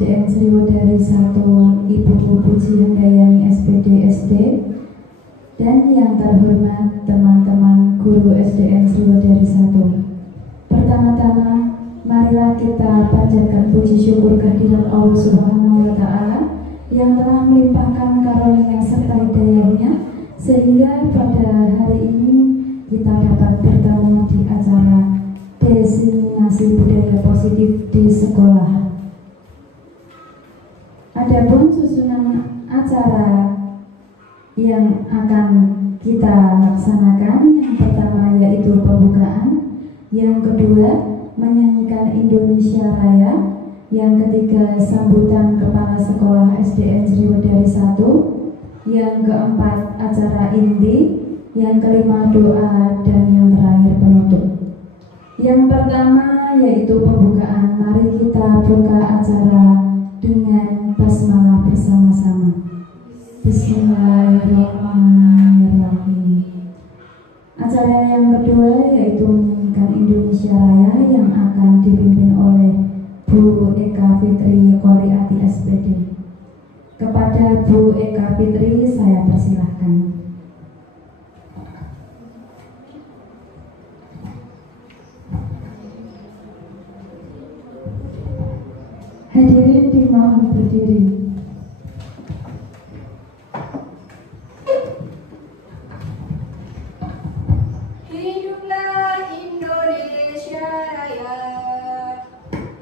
SDN Sriwedari 1 Ibu Puji Handayani SPD SD, dan yang terhormat teman-teman guru SDN Sriwedari 1. Pertama-tama, marilah kita panjatkan puji syukur kehadirat Allah Subhanahu wa Ta'ala yang telah melimpahkan karunia serta hidayahnya sehingga pada hari ini kita dapat bertemu di acara Diseminasi Budaya Positif di Sekolah. Adapun susunan acara yang akan kita laksanakan, yang pertama yaitu pembukaan, yang kedua menyanyikan Indonesia Raya, yang ketiga sambutan Kepala Sekolah SDN Sriwedari 1, yang keempat acara inti, yang kelima doa, dan yang terakhir penutup. Yang pertama yaitu pembukaan. Mari kita buka acara dengan basmalah bersama-sama. Bismillahirrahmanirrahim. Acara yang kedua yaitu menyanyikan Indonesia Raya yang akan dipimpin oleh Bu Eka Fitri Qoriati SPD. Kepada Bu Eka Fitri saya persilahkan. Hadirin dimohon berdiri. Hiduplah Indonesia Raya.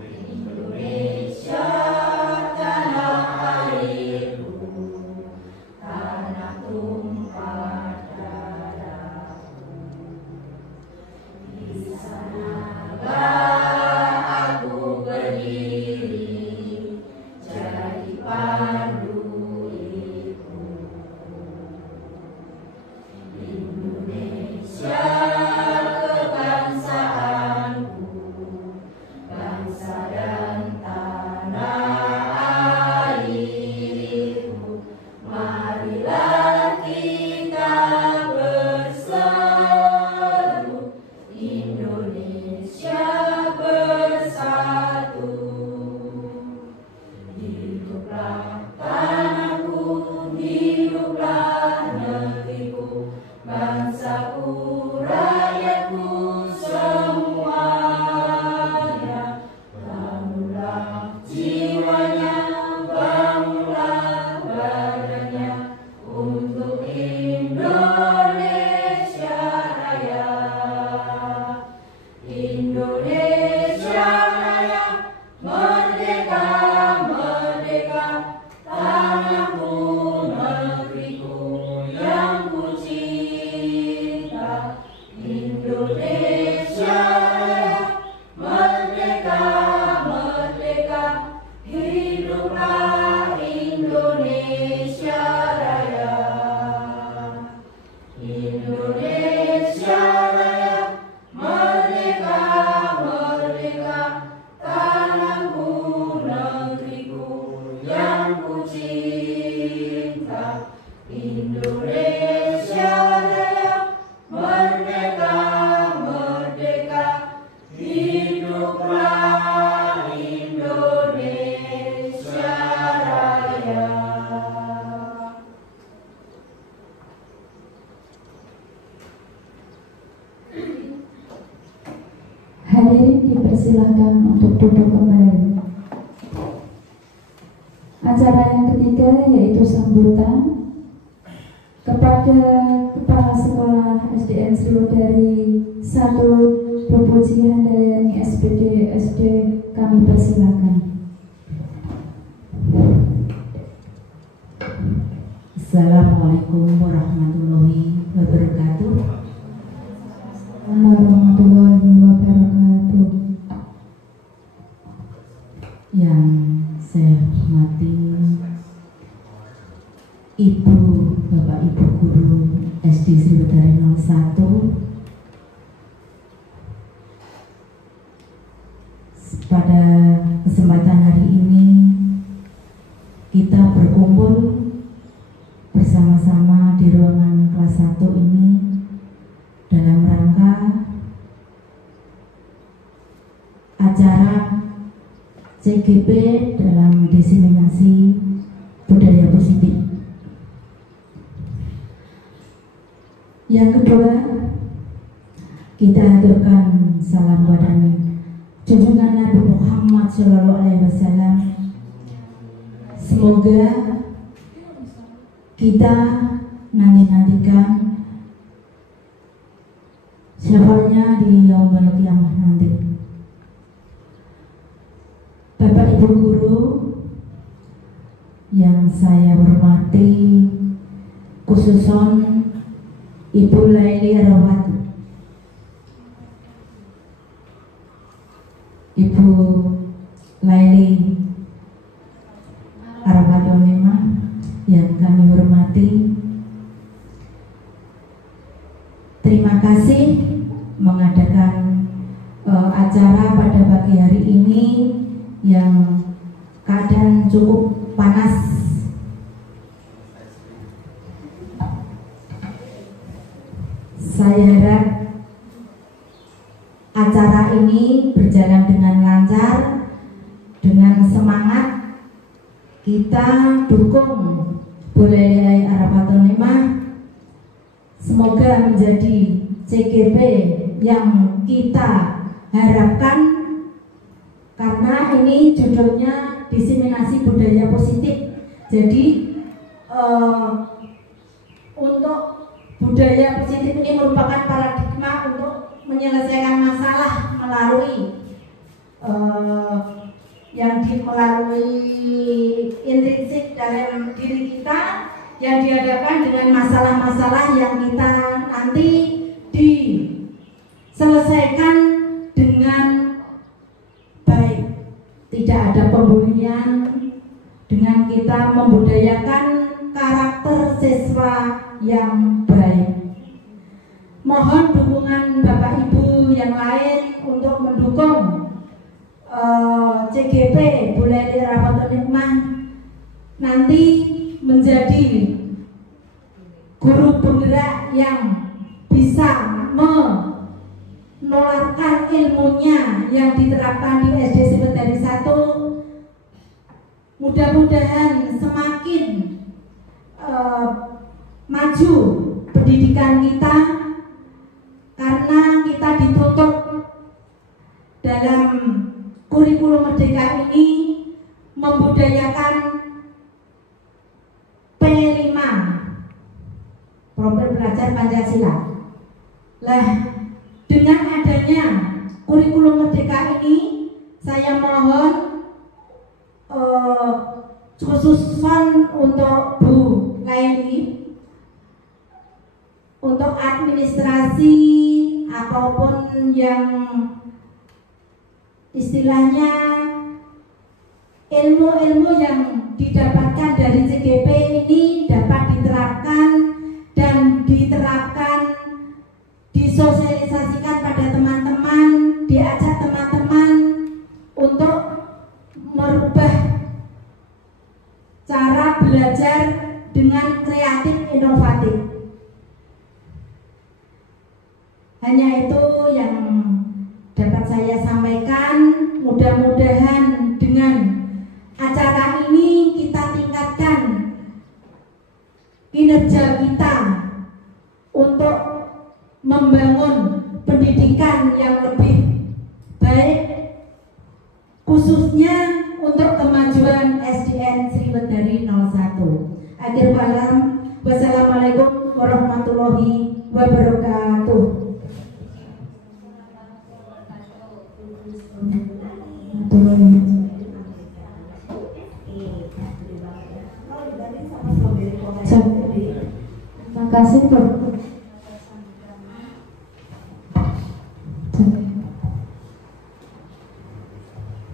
Indonesia tanah airku, tanah tumpah darahku. Di sanalah aku berdiri, jadi pandu hidupku. Indonesia kebangsaanku, bangsa dan tanah airku. Marilah kita berseru, Indonesia bersatu. Hiduplah tanahku, hiduplah negeriku, bangsaku, rakyatku semuanya. Bangunlah jiwanya, bangunlah badannya untuk Indonesia Raya. Indonesia Raya, merdeka, merdeka, tanahku, negeriku yang ku cinta. Indonesia Raya, merdeka, merdeka, hiduplah Indonesia Raya. Indonesia Raya, merdeka, merdeka, tanahku, negeriku yang ku cinta. Indonesia Raya, merdeka, merdeka, hiduplah Indonesia Raya. Hadirin dipersilahkan untuk duduk kembali. Acara yang ketiga yaitu sambutan kepada Kepala Sekolah SDN Sriwedari 1 Bu Puji Handayani SPD SD, kami persilahkan. Assalamualaikum warahmatullahi wabarakatuh. Warahmatullahi wabarakatuh. Yang saya hormati Ibu, Bapak Ibu Guru SD Sriwedari 01. Pada kesempatan hari ini kita berkumpul bersama-sama di ruangan kelas 1 ini dalam rangka acara CGP dalam Yang kedua, kita aturkan salam pada junjungan Nabi Muhammad SAW. Semoga kita nantikan syafaatnya di yaumul qiyamah nanti. Bapak Ibu guru yang saya hormati, khususon Ibu Laili Arawati, Ibu Laili Arawati memang yang kami hormati, terima kasih mengadakan acara pada pagi hari ini yang keadaan cukup panas. Saya harap acara ini berjalan dengan lancar, dengan semangat. Kita dukung Bu Laili Arafatun Nimah, semoga menjadi CGP yang kita harapkan, karena ini judulnya diseminasi budaya positif. Jadi untuk budaya positif ini merupakan paradigma untuk menyelesaikan masalah melalui melalui intrinsik dalam diri kita, yang dihadapkan dengan masalah-masalah yang kita nanti diselesaikan dengan baik, tidak ada pembulian, dengan kita membudayakan karakter siswa yang baik. Mohon dukungan Bapak Ibu yang lain untuk mendukung CGP Bu Laili Arafatun Nimah nanti menjadi guru penggerak yang bisa menularkan ilmunya yang diterapkan di SD Sriwedari 1. Mudah-mudahan semakin maju pendidikan kita, karena kita dituntut dalam kurikulum merdeka ini membudayakan P5, profil belajar Pancasila. Lah, dengan adanya kurikulum merdeka ini, saya mohon khususan untuk Bu Laili, untuk administrasi apapun yang istilahnya ilmu-ilmu yang didapatkan dari CGP ini dapat diterapkan dan disosialisasikan pada teman-teman, diajak teman-teman untuk merubah cara belajar dengan kreatif inovatif. Hanya itu yang dapat saya sampaikan. Mudah-mudahan dengan acara ini kita tingkatkan kinerja kita untuk membangun pendidikan yang lebih baik, khususnya untuk kemajuan SDN Sriwedari 01. Akhir kalam, wassalamualaikum warahmatullahi wabarakatuh. Terima kasih Pak.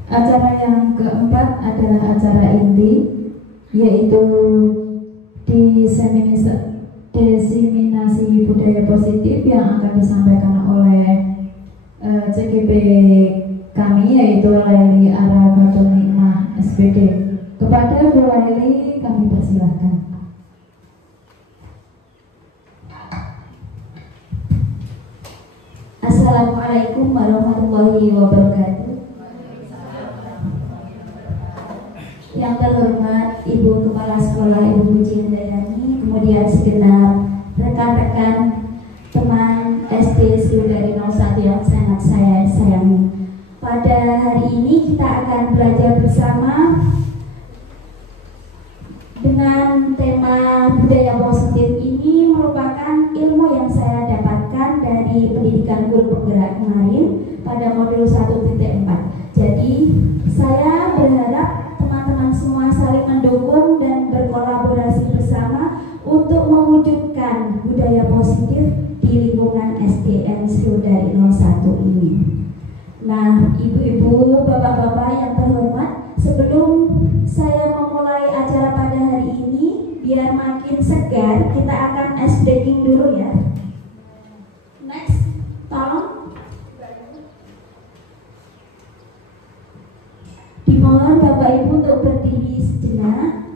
Acara yang keempat adalah acara inti, yaitu diseminasi budaya positif yang akan disampaikan oleh CGP kami, yaitu Laili Arafatun Nimah SPD. Kepada Bu Laili kami persilahkan. Assalamualaikum warahmatullahi wabarakatuh. Yang terhormat Ibu Kepala Sekolah Ibu Puji Indrayani, kemudian segenap rekan-rekan Seru dari 01 yang sangat saya sayangi. Pada hari ini kita akan belajar bersama dengan tema budaya positif. Ini merupakan ilmu yang saya dapatkan dari pendidikan guru penggerak kemarin pada modul 1.4. Jadi saya berharap teman-teman semua saling mendukung dan berkolaborasi bersama untuk mewujudkan budaya positif di lingkungan SDN Seru dari 01 ini. Nah, ibu-ibu, bapak-bapak yang terhormat, sebelum saya memulai acara pada hari ini, biar makin segar, kita akan ice breaking dulu ya. Next, tolong. Dimohon Bapak Ibu untuk berdiri sejenak.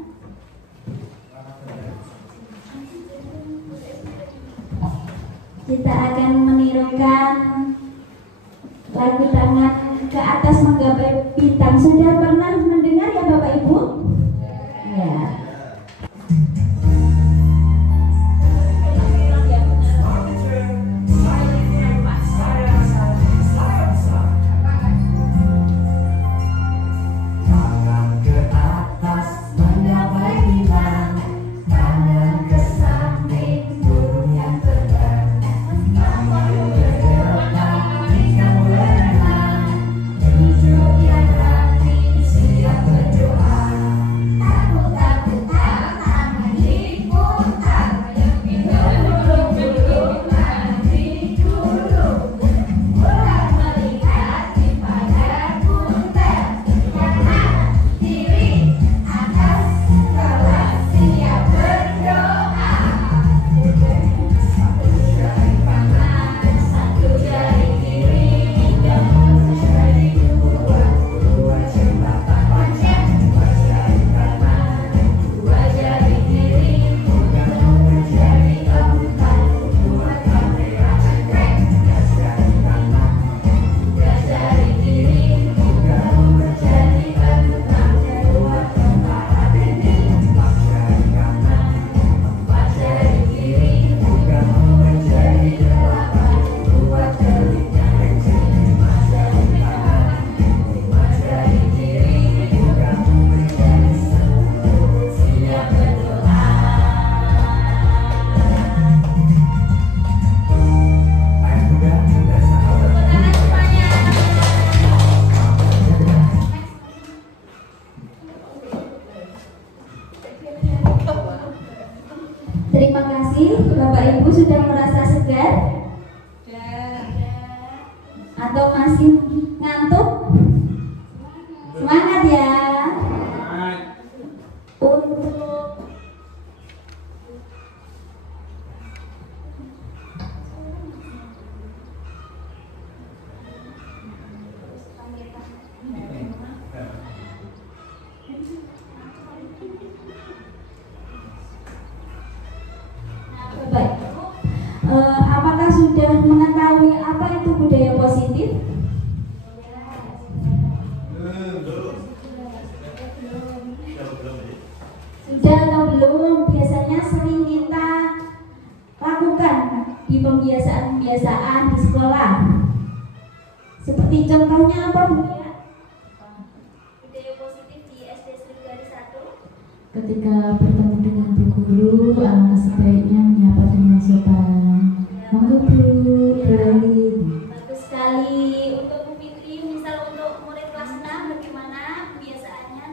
Kita akan menirukan lagu tangan ke atas menggapai bintang. Sudah pernah mendengar ya Bapak Ibu? Ya. Terima kasih. Bapak Ibu sudah merasa segar? Atau masih ngantuk? Semangat ya. Untuk Bapak Ibu, apakah sudah mengetahui apa itu budaya positif? Sudah atau belum? Biasanya sering kita lakukan di pembiasaan-pembiasaan di sekolah. Seperti contohnya apa, Bu ya? Budaya positif di SD Seru dari 1. Ketika bertemu dengan Bu Guru, sebaiknya menyapa dengan sopan. Monggo Bu, beralih. Bagus sekali. Untuk Bu Fitri, misal untuk murid kelas 6, bagaimana kebiasaannya?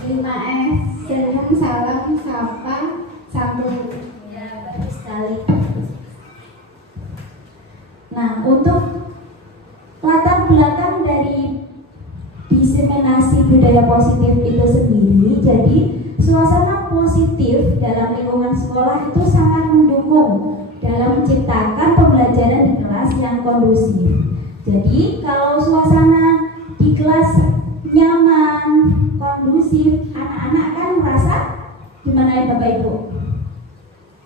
5S, senyum, salam, sapa, sambung. Ya, bagus sekali. Nah, untuk latar belakang dari diseminasi budaya positif itu sendiri, jadi suasana positif dalam lingkungan sekolah itu sangat mendukung dalam menciptakan pembelajaran di kelas yang kondusif. Jadi kalau suasana di kelas nyaman, kondusif, anak-anak kan merasa gimana ya Bapak Ibu?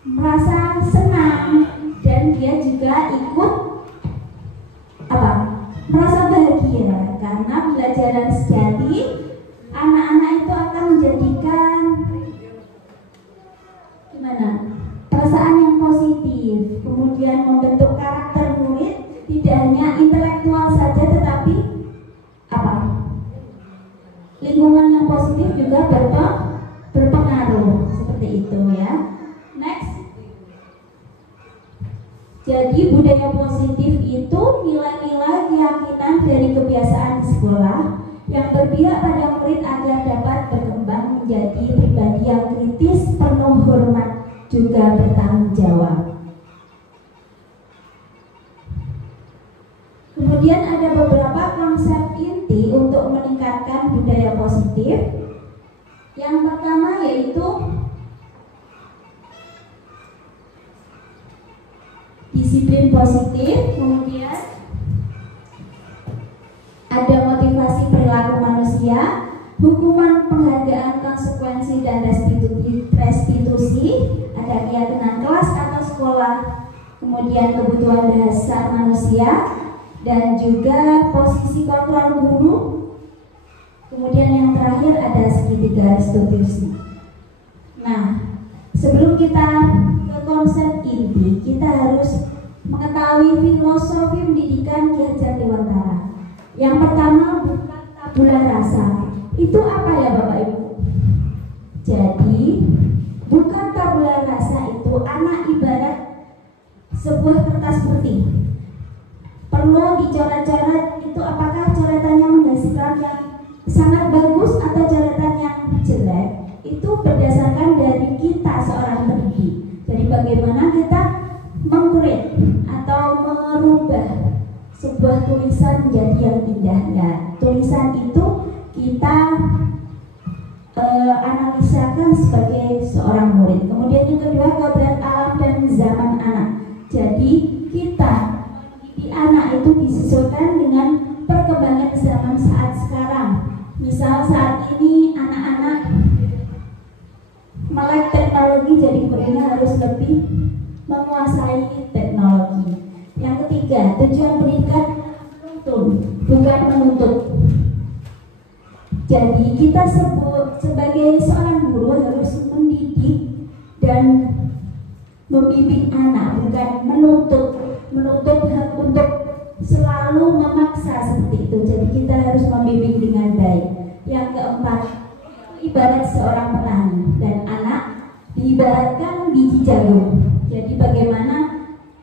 Merasa senang dan dia juga ikut apa? Merasa bahagia karena pembelajaran sejati anak-anak itu akan menjadikan gimana? Perasaan yang positif, kemudian lingkungan yang positif juga berpengaruh seperti itu ya. Next. Jadi budaya positif itu nilai-nilai keyakinan dari kebiasaan di sekolah yang berpihak pada murid agar dapat berkembang menjadi pribadi yang kritis, penuh hormat, juga bertanggung jawab. Kemudian ada beberapa konsep inti untuk meningkatkan budaya positif. Yang pertama yaitu disiplin positif, kemudian ada motivasi perilaku manusia, hukuman, penghargaan, konsekuensi, dan restitusi, ada keyakinan kelas atau sekolah, kemudian kebutuhan dasar manusia, dan juga posisi kontrol guru. Kemudian yang terakhir ada segitiga restitusi. Nah, sebelum kita ke konsep inti, kita harus mengetahui filosofi pendidikan Ki Hajar Dewantara. Yang pertama, bukan tabula rasa. Itu apa ya Bapak Ibu? Jadi, bukan tabula rasa itu anak ibarat sebuah kertas putih. Perlu dicoret-coret, itu apakah coretannya menghasilkan yang sangat bagus atau coretan yang jelek? Itu berdasarkan dari kita seorang pendidik. Jadi bagaimana kita mengkuret atau merubah sebuah tulisan menjadi yang indah ya. Tulisan itu kita analisakan sebagai seorang murid. Kemudian yang kedua, kodrat alam dan zaman anak. Jadi kita mendidik anak itu disesuaikan dengan perkembangan zaman saat sekarang. Misal saat ini anak-anak melek teknologi, jadi muridnya harus lebih menguasai teknologi. Yang ketiga, tujuan pendidikan menuntun, bukan menuntut. Jadi kita sebagai seorang guru harus mendidik dan membimbing anak, bukan menuntut hak untuk selalu memaksa seperti itu. Jadi kita harus membimbing dengan baik. Yang keempat, ibarat seorang petani dan anak diibaratkan biji jagung. Jadi bagaimana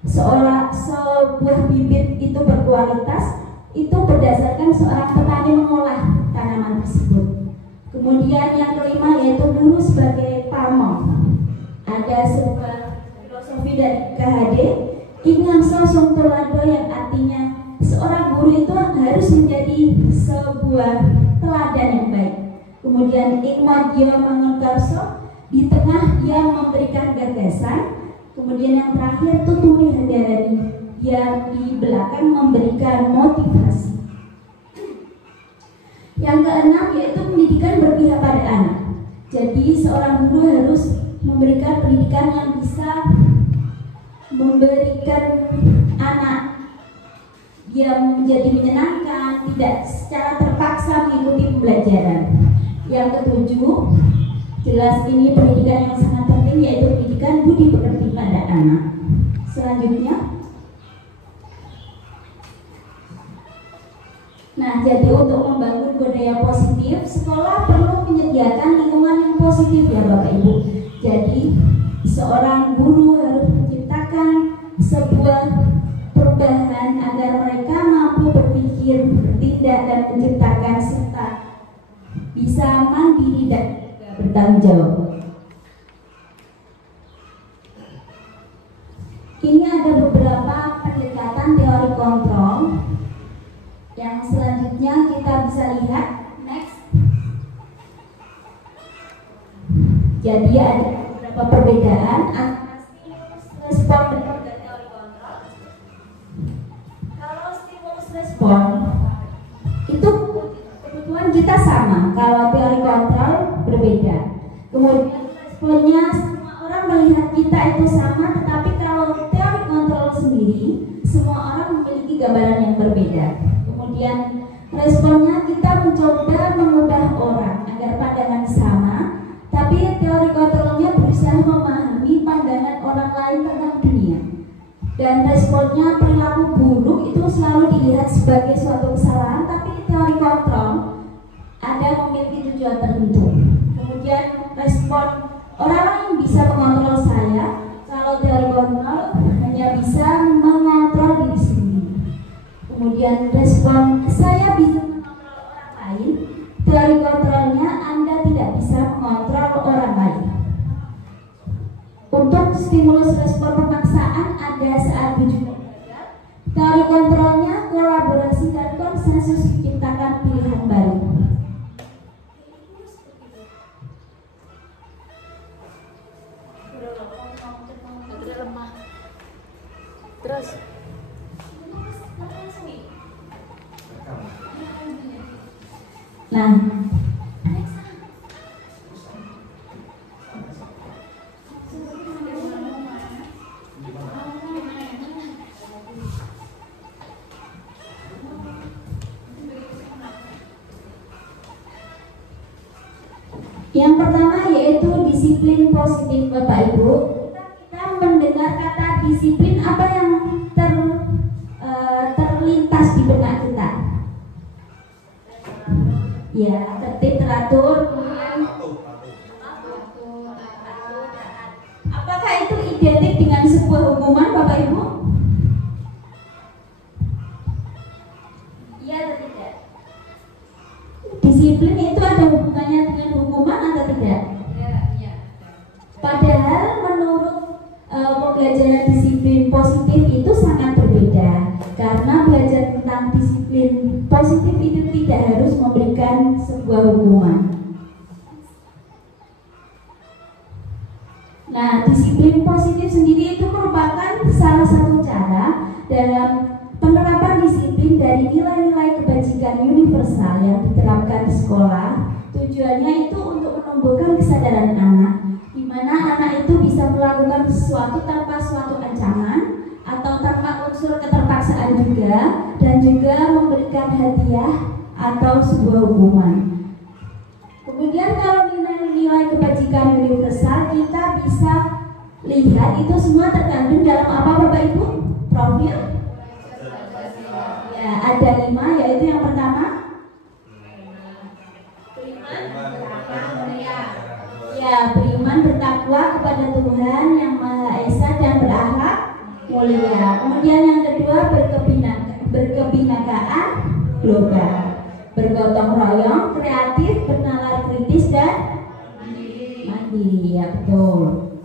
sebuah bibit itu berkualitas itu berdasarkan seorang petani mengolah tanaman tersebut. Kemudian yang kelima yaitu guru sebagai pamong. Ada sebuah filosofi dari KHD, ingat sosok teladan, yang artinya seorang guru itu harus menjadi sebuah teladan yang baik. Kemudian Ikmadya Mangunkarso, di tengah yang memberikan gagasan. Kemudian yang terakhir Tuturi Handarani, yang di belakang memberikan motivasi. Yang keenam yaitu pendidikan berpihak pada anak. Jadi seorang guru harus memberikan pendidikan yang bisa memberikan anak yang menjadi menyenangkan, tidak secara terpaksa mengikuti pembelajaran. Yang ketujuh, jelas ini pendidikan yang sangat penting, yaitu pendidikan budi pekerti pada anak. Selanjutnya, nah jadi untuk membangun budaya positif, sekolah perlu menyediakan lingkungan yang positif ya Bapak Ibu. Jadi seorang guru harus menciptakan sebuah perubahan agar mereka mampu berpikir, bertindak, dan menciptakan serta bisa mandiri dan bertanggung jawab. Ini ada beberapa pendekatan teori kontrol yang selanjutnya kita bisa lihat. Next. Jadi ada beberapa perbedaan antara stimulus respon dan teori kontrol. Kalau stimulus respon itu kebutuhan kita sama, kalau teori kontrol berbeda. Kemudian responnya semua orang melihat kita itu sama, tetapi kalau teori kontrol sendiri semua orang memiliki gambaran yang berbeda. Kemudian responnya kita mencoba mengubah orang agar pandangan sama, tapi teori kontrolnya berusaha memahami pandangan orang lain tentang dunia. Dan responnya perilaku buruk itu selalu dilihat sebagai suatu kesalahan, tapi teori kontrol ada memiliki tujuan tertentu. Kemudian respon orang lain bisa mengontrol saya. Kalau teori kontrol hanya bisa mengontrol diri sendiri. Kemudian respon saya bisa mengontrol orang lain. Teori kontrolnya Anda tidak bisa mengontrol orang lain. Untuk stimulus respon pemaksaan ada saat tujuan. Teori kontrolnya kolaborasi dan konsensus menciptakan pilihan baru. Terus Nah, yang pertama yaitu disiplin positif Bapak Ibu. Kita mendengar kata disiplin, apa yang terlintas di benak kita? Ya, tertib, teratur. Apakah itu identik dengan sebuah hukuman Bapak Ibu? Iya atau tidak? Disiplin itu ada hubungannya dengan hukuman atau tidak? Padahal menurut pembelajaran disiplin positif itu sangat berbeda. Karena belajar tentang disiplin positif itu tidak harus memberikan sebuah hukuman. Nah, disiplin positif sendiri itu merupakan salah satu cara dalam penerapan disiplin dari nilai-nilai kebajikan universal yang diterapkan di sekolah. Tujuannya itu untuk menumbuhkan kesadaran anak, di mana anak itu bisa melakukan sesuatu tanpa suatu ancaman atau tanpa unsur keterpaksaan juga, dan juga memberikan hadiah atau sebuah hukuman. Kemudian kalau nilai-nilai kebajikan universal kita bisa lihat itu semua terkandung dalam apa Bapak Ibu? Profil? Ya, ada 5, yaitu yang pertama beriman bertakwa kepada Tuhan yang Maha Esa dan berakhlak mulia. Kemudian yang kedua berkebinakaan global, bergotong royong, kreatif, bernalar kritis dan mandiri. Ya, betul.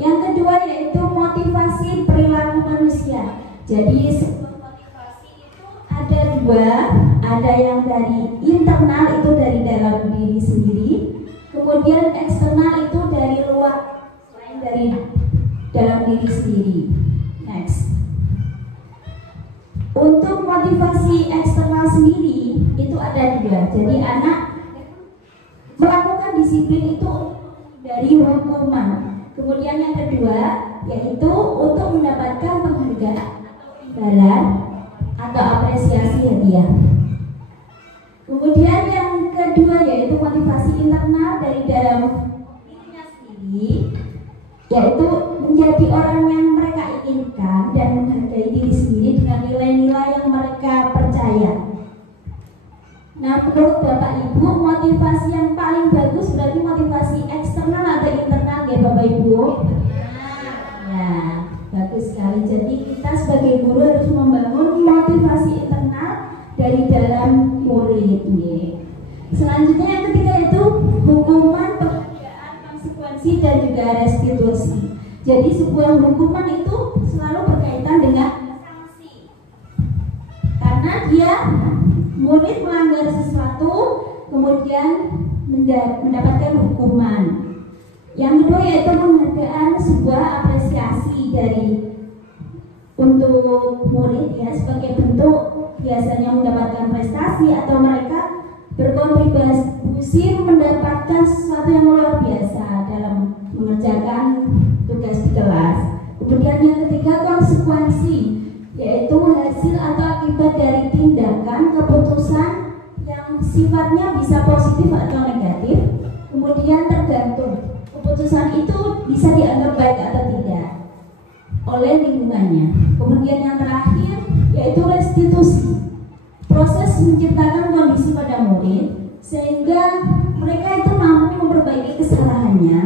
Yang kedua yaitu motivasi perilaku manusia. Jadi sebuah motivasi itu ada 2, ada yang dari internal itu dari dalam diri sendiri, kemudian eksternal itu dari luar, selain dari dalam diri sendiri. Next. Untuk motivasi eksternal sendiri itu ada 2. Jadi anak melakukan disiplin itu dari hukuman. Kemudian yang kedua yaitu untuk mendapatkan penghargaan atau imbalan atau apresiasi hadiah. Kemudian yang kedua yaitu motivasi internal dari dalam dirinya sendiri, yaitu menjadi orang yang mereka inginkan dan menghargai diri sendiri dengan nilai-nilai yang mereka percaya. Nah, menurut Bapak Ibu, motivasi yang paling bagus berarti motivasi eksternal atau internal ya Bapak Ibu? Ya, bagus sekali. Jadi kita sebagai guru harus membangun motivasi internal dari dalam murid. Selanjutnya yang ketiga itu hukuman, penghargaan, konsekuensi dan juga restitusi. Jadi sebuah hukuman itu selalu berkaitan dengan sanksi. Karena dia murid melanggar sesuatu kemudian mendapatkan hukuman. Yang kedua yaitu penghargaan, sebuah apresiasi dari untuk murid ya, sebagai bentuk biasanya mendapatkan prestasi atau mereka berkontribusi mendapatkan sesuatu yang luar biasa dalam mengerjakan tugas di kelas. Kemudian yang ketiga konsekuensi, yaitu hasil atau akibat dari tindakan keputusan yang sifatnya bisa positif atau negatif. Kemudian tergantung keputusan itu bisa dianggap baik atau tidak oleh lingkungannya. Kemudian yang terakhir yaitu restitusi, proses menciptakan kondisi pada murid sehingga mereka itu mampu memperbaiki kesalahannya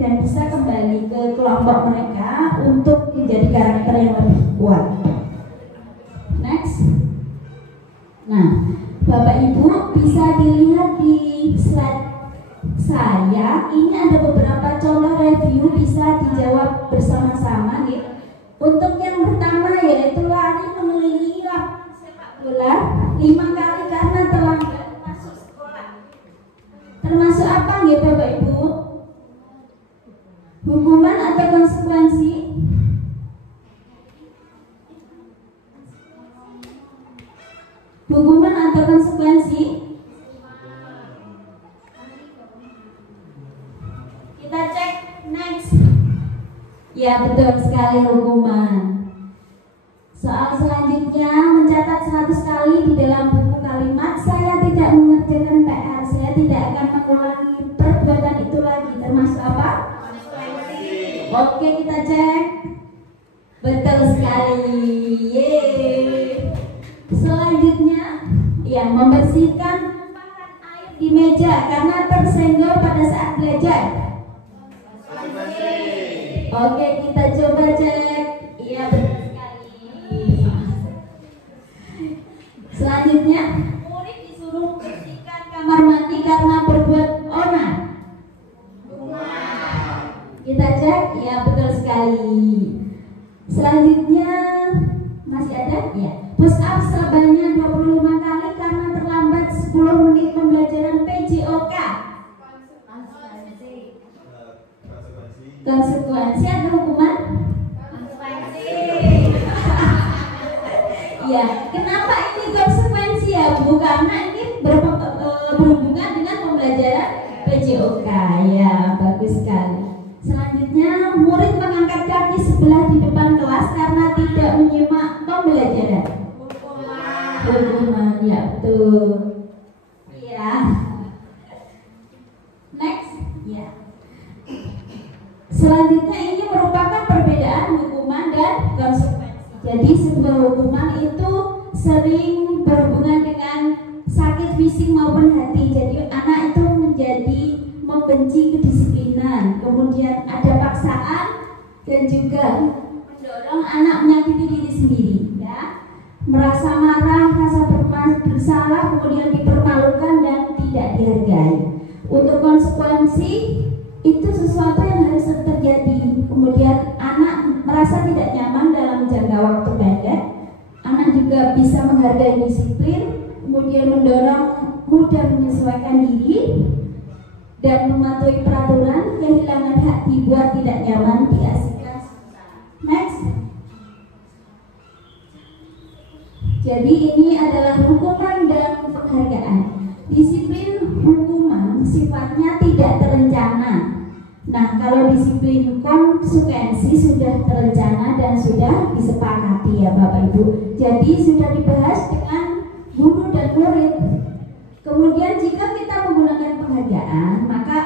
dan bisa kembali ke kelompok mereka untuk menjadi karakter yang lebih kuat. Next. Nah, Bapak Ibu bisa dilihat di slide saya. Ini ada beberapa contoh review, bisa dijawab bersama-sama gitu. Untuk yang pertama yaitu lari mengelilingi lapangan sepak bola 5 kali karena terlambat masuk sekolah. Termasuk apa ya Bapak Ibu? Hukuman atau konsekuensi? Hukuman atau konsekuensi? Kita cek next. Ya, betul sekali, hukuman. Soal selanjutnya, mencatat 100 kali di dalam buku kalimat saya tidak mengerjakan PR, saya tidak akan mengulangi perbuatan itu lagi. Termasuk apa? Oke, kita cek. Betul sekali. Yeay. Selanjutnya, yang membersihkan tumpahan air di meja karena tersenggol pada saat belajar. Oke, kita coba cek. Iya, betul sekali. Selanjutnya, murid disuruh membersihkan kamar mandi karena berbuat onar. Kita cek. Iya, betul sekali. Selanjutnya, masih ada? Ya. Push up sebanyak 25 kali karena terlambat 10 menit pembelajaran PJOK. Konsekuensi atau hukuman? Konsekuensi. Ya, kenapa ini konsekuensi ya Bu? Karena ini berhubungan dengan pembelajaran PJOK. Ya, bagus sekali. Selanjutnya, murid mengangkat kaki sebelah di depan kelas karena tidak menyimak pembelajaran. Hukuman, ya betul. Ya. Next, ya. Selanjutnya ini merupakan perbedaan hukuman dan konsekuensi. Jadi sebuah hukuman itu sering berhubungan dengan sakit fisik maupun hati. Jadi anak itu menjadi membenci kedisiplinan. Kemudian ada paksaan dan juga mendorong anak menyakiti diri sendiri. Ya. Merasa marah, rasa bersalah, kemudian dipermalukan dan tidak dihargai. Untuk konsekuensi itu sesuatu yang harus terjadi. Kemudian anak merasa tidak nyaman dalam jangka waktu pendek. Anak juga bisa menghargai disiplin, kemudian mendorong mudah menyesuaikan diri dan mematuhi peraturan, kehilangan hak dibuat tidak nyaman, diasingkan. Next. Jadi ini adalah hukuman dan penghargaan. Disiplin hukuman sifatnya tidak terencana. Nah, kalau disiplin konsekuensi sudah terencana dan sudah disepakati ya Bapak Ibu. Jadi sudah dibahas dengan guru dan murid. Kemudian jika kita menggunakan penghargaan, maka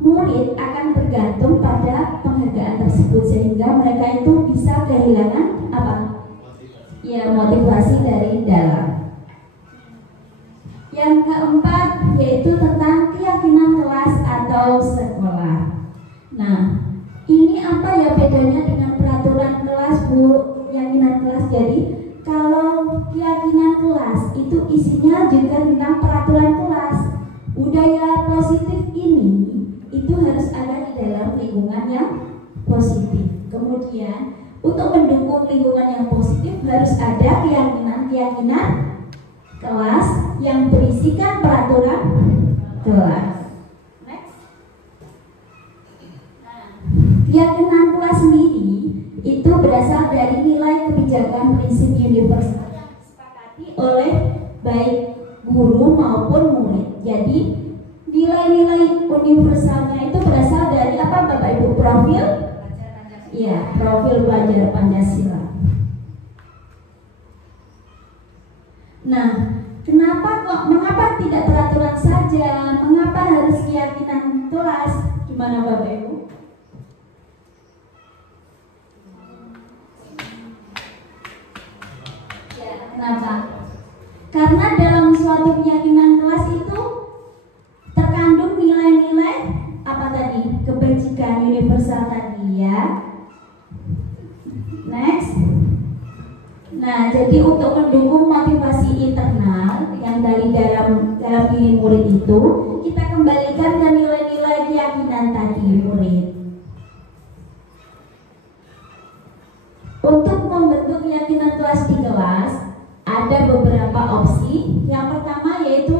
murid akan bergantung pada penghargaan tersebut sehingga mereka itu bisa kehilangan apa? Ya, motivasi dari dalam. Yang keempat yaitu tentang keyakinan kelas atau sekolah. Nah, ini apa ya bedanya dengan peraturan kelas Bu? Keyakinan kelas. Jadi kalau keyakinan kelas itu isinya juga tentang peraturan kelas. Budaya positif ini itu harus ada di dalam lingkungan yang positif. Kemudian untuk mendukung lingkungan yang positif harus ada keyakinan-keyakinan kelas yang berisikan peraturan kelas. Next. Nah, keyakinan kelas sendiri itu berasal dari nilai kebijakan prinsip universal yang disepakati oleh baik guru maupun murid. Jadi nilai-nilai universalnya itu berasal dari apa Bapak Ibu? Profil? Ya, profil pelajar Pancasila. Nah, mengapa tidak peraturan saja? Mengapa harus keyakinan kelas? Gimana Bapak Ibu? Ya, kenapa? Karena dalam suatu keyakinan kelas itu kebajikan universal tadi ya. Next. Nah, jadi untuk mendukung motivasi internal yang dari dalam diri murid itu, kita kembalikan ke nilai-nilai keyakinan tadi murid. Untuk membentuk keyakinan kelas di kelas, ada beberapa opsi. Yang pertama yaitu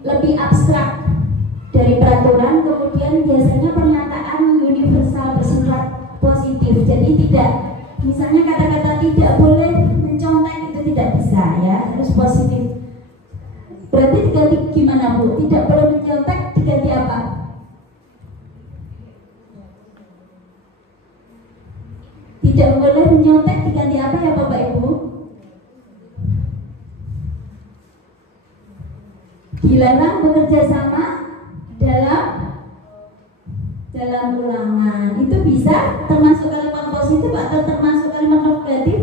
lebih abstrak dari peraturan, kemudian biasanya pernyataan universal bersifat positif. Jadi tidak, misalnya kata-kata tidak boleh mencontek itu tidak bisa ya, harus positif. Berarti diganti gimana Bu? Tidak boleh mencontek diganti apa? Tidak boleh menyontek diganti apa ya Bapak Ibu? Dilarang bekerja sama dalam ulangan. Itu bisa termasuk kalimat positif atau termasuk kalimat negatif?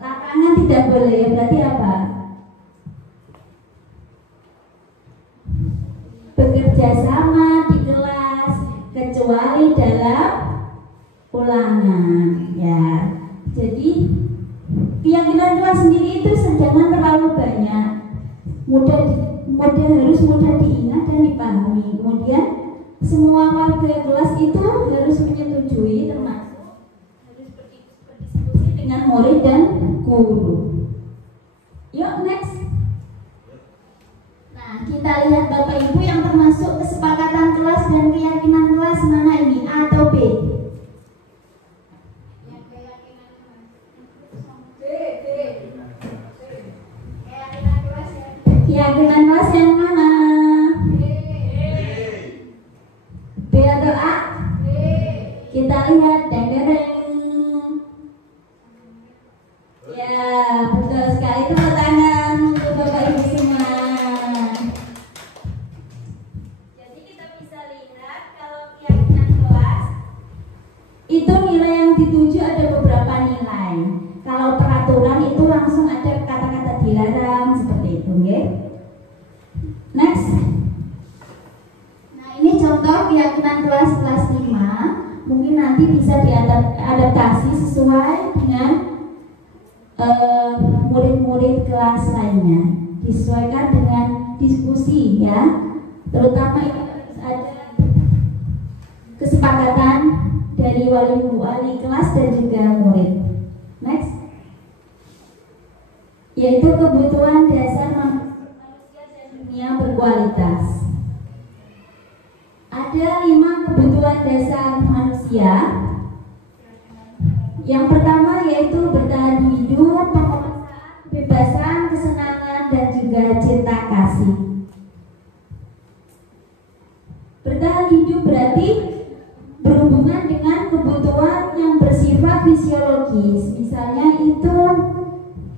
Larangan tidak boleh ya, berarti apa? Bekerja sama di kelas kecuali dalam ulangan ya. Jadi keyakinan kelas sendiri itu jangan terlalu banyak, harus mudah diingat dan dipahami. Kemudian semua warga kelas itu harus menyetujui, termasuk harus berdiskusi dengan murid dan guru. Yuk next. Nah, kita lihat Bapak Ibu yang termasuk kesepakatan kelas dan keyakinan kelas mana ini, A atau B? Keyakinan kelas yang mana? B atau A? Kita lihat deng-deng. Ya, betul sekali. Tepuk tangan untuk Bapak Ibu semua. Jadi kita bisa lihat kalau keyakinan kelas itu nilai yang dituju ada beberapa nilai. Kalau peraturan itu langsung ada kata-kata dilarang seperti itu, ya. Next. Nah, ini contoh keyakinan kelas 5. Mungkin nanti bisa diadaptasi sesuai dengan murid-murid kelas lainnya. Disesuaikan dengan diskusi ya. Terutama ini harus ada kesepakatan dari wali kelas dan juga murid. Next. Yaitu kebutuhan dasar manusia dan dunia berkualitas. Ada 5 kebutuhan dasar manusia. Yang pertama yaitu bertahan hidup, penguasaan, kebebasan, kesenangan, dan juga cinta kasih. Bertahan hidup berarti berhubungan dengan kebutuhan yang bersifat fisiologis. Misalnya itu